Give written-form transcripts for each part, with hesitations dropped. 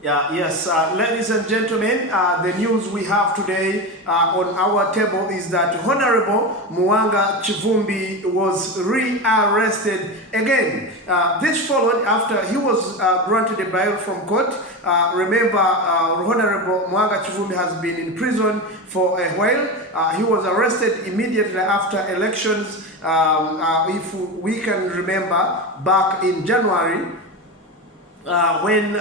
Yes, ladies and gentlemen, the news we have today on our table is that Honorable Muwanga Kivumbi was rearrested again. This followed after he was granted a bail from court. Remember, Honorable Muwanga Kivumbi has been in prison for a while. He was arrested immediately after elections. If we can remember, back in January, when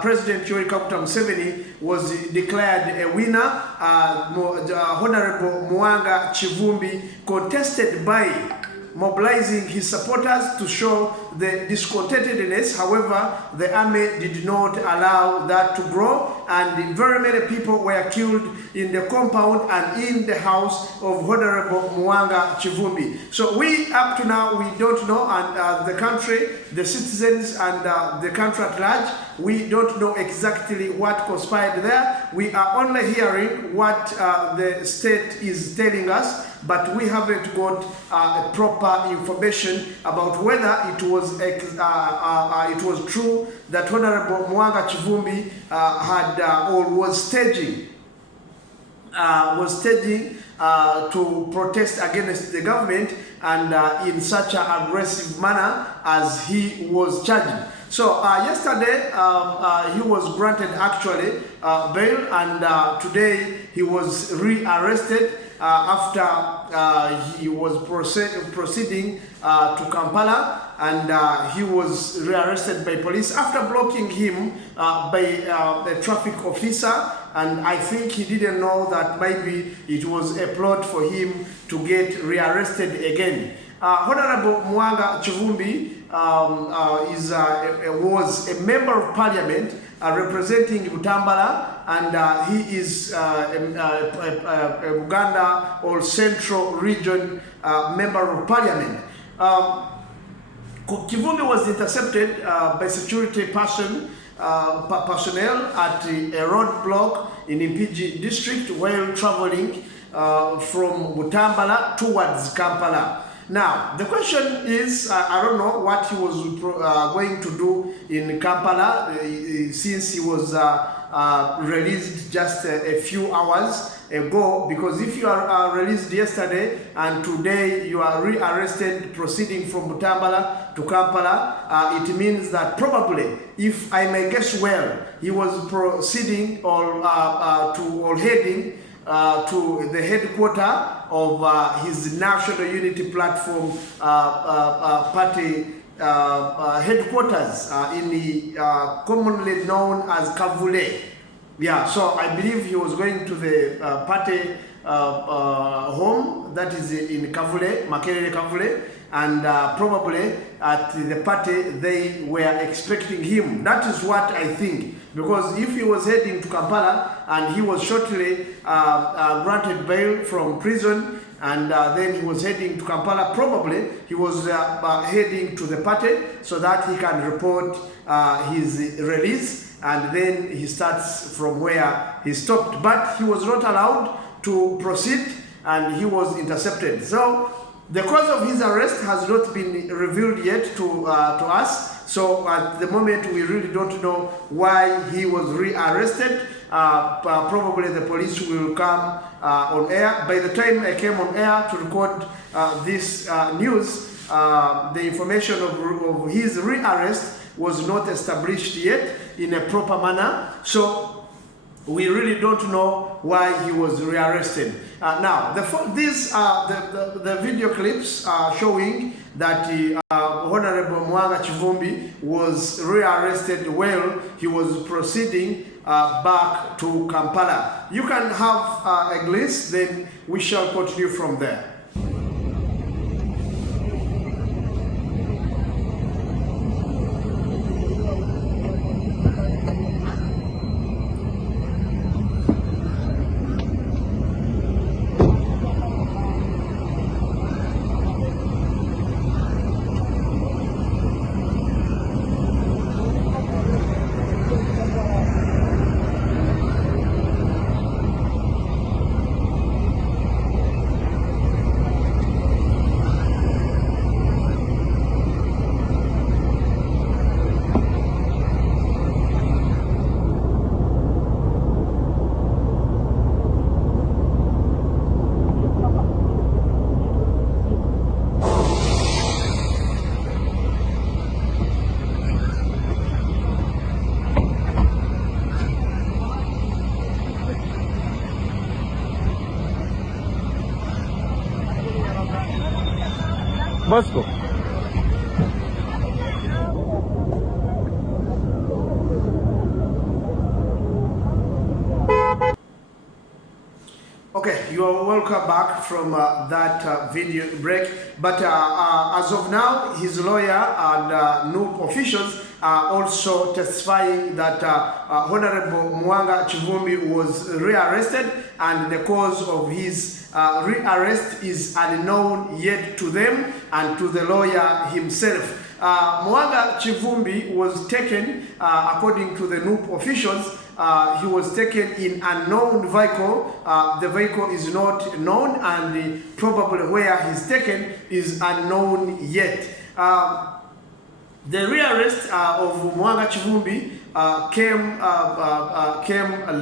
President Museveni was declared a winner, Honorable Muwanga Kivumbi contested by mobilizing his supporters to show the discontentedness. However, the army did not allow that to grow, and very many people were killed in the compound and in the house of Honorable Muwanga Kivumbi. So we, up to now, we don't know, and the country, the citizens, and the country at large, we don't know exactly what conspired there. We are only hearing what the state is telling us, but we haven't got proper information about whether it was true that Honorable Muwanga Kivumbi had or was staging to protest against the government, and in such an aggressive manner as he was charging. So yesterday he was granted actually bail, and today he was rearrested after he was proceeding to Kampala, and he was rearrested by police after blocking him by the traffic officer, and I think he didn't know that maybe it was a plot for him to get rearrested again. Honorable Muwanga Kivumbi was a member of parliament representing Butambala, and he is a Uganda or Central Region member of parliament. Kivumbi was intercepted by security personnel at a roadblock in Mpigi district while traveling from Butambala towards Kampala. Now, the question is, I don't know what he was going to do in Kampala since he was released just a few hours ago, because if you are released yesterday and today you are rearrested proceeding from Butambala to Kampala, it means that probably, if I may guess well, he was proceeding or heading to the headquarters of his National Unity Platform party headquarters in the commonly known as Kavule. Yeah, so I believe he was going to the party home that is in Kavule, Makerere Kavule, and probably at the party they were expecting him. That is what I think, because if he was heading to Kampala and he was shortly granted bail from prison, and then he was heading to Kampala, probably he was heading to the party so that he can report his release, and then he starts from where he stopped. But he was not allowed to proceed, and he was intercepted. So the cause of his arrest has not been revealed yet to us. So at the moment, we really don't know why he was rearrested. Probably the police will come on air. By the time I came on air to record this news, the information of his rearrest was not established yet in a proper manner. So we really don't know why he was rearrested. Now, these are the video clips showing that Honorable Muwanga Kivumbi was rearrested while he was proceeding back to Kampala. You can have a glimpse, then we shall continue from there. Bosco. Okay, you are welcome back from that video break. But as of now, his lawyer and NUP officials are also testifying that Honorable Muwanga Kivumbi was rearrested, and the cause of his rearrest is unknown yet to them and to the lawyer himself. Muwanga Kivumbi was taken, according to the NUP officials, he was taken in an unknown vehicle. The vehicle is not known, and probably where he's taken is unknown yet. The rearrest of Muwanga Kivumbi came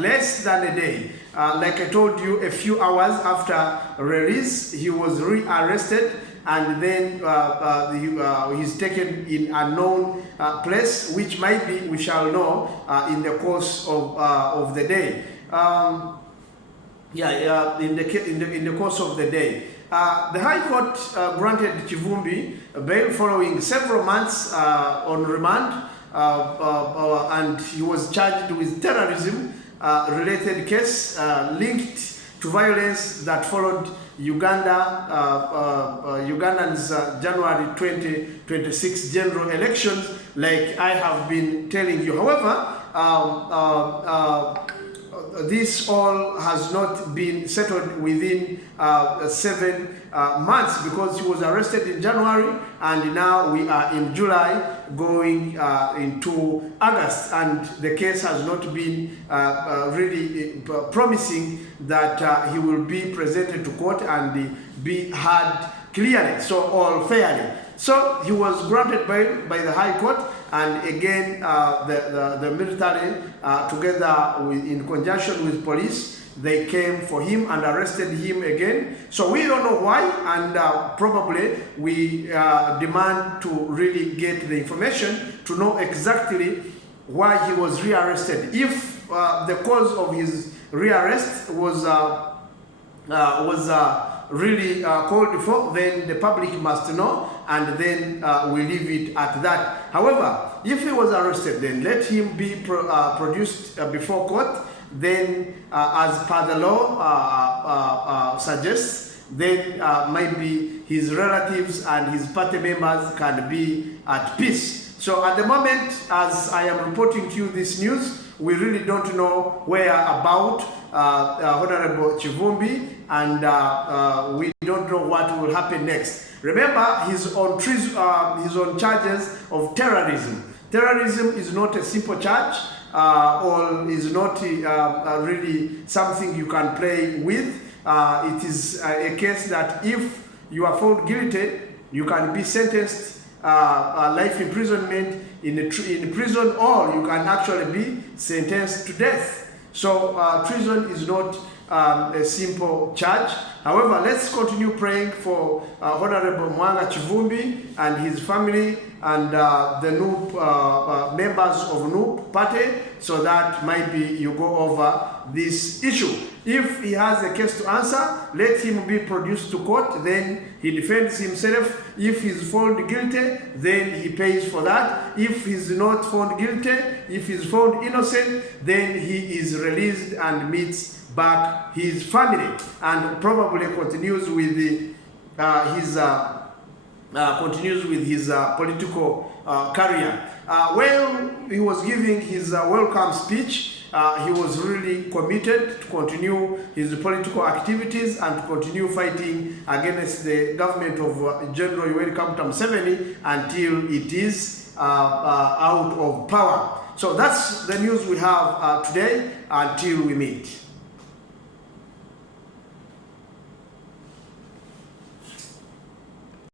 less than a day. Like I told you, a few hours after release, he was rearrested, and then he's taken in a known place, which might be, we shall know in the course of the day. In the course of the day. The High Court granted Kivumbi bail following several months on remand, and he was charged with terrorism related case linked to violence that followed Uganda's January 2026 general elections, like I have been telling you. However, this all has not been settled within 7 months, because he was arrested in January, and now we are in July going into August, and the case has not been really promising that he will be presented to court and be heard clearly, or fairly. So he was granted bail by the High Court, and again the military, together in conjunction with police, they came for him and arrested him again. So we don't know why, and probably we demand to really get the information to know exactly why he was rearrested. If the cause of his rearrest was really called for, then the public must know, and then we leave it at that. However, if he was arrested, then let him be produced before court. Then, as per the law suggests, then maybe his relatives and his party members can be at peace. So at the moment, as I am reporting to you this news, we really don't know where about Honorable Kivumbi, and we don't know what will happen next. Remember, he's on charges of terrorism. Terrorism is not a simple charge, or is not really something you can play with. It is a case that if you are found guilty, you can be sentenced life imprisonment in prison, or you can actually be sentenced to death. So treason is not a simple charge. However, let's continue praying for Honorable Muwanga Kivumbi and his family, and the NUP members of NUP party, so that maybe you go over this issue. If he has a case to answer, let him be produced to court, then he defends himself. If he's found guilty, then he pays for that. If he's not found guilty, if he's found innocent, then he is released and meets back his family, and probably continues with his political career. When he was giving his welcome speech, he was really committed to continue his political activities and to continue fighting against the government of General Museveni until it is out of power. So that's the news we have today, until we meet.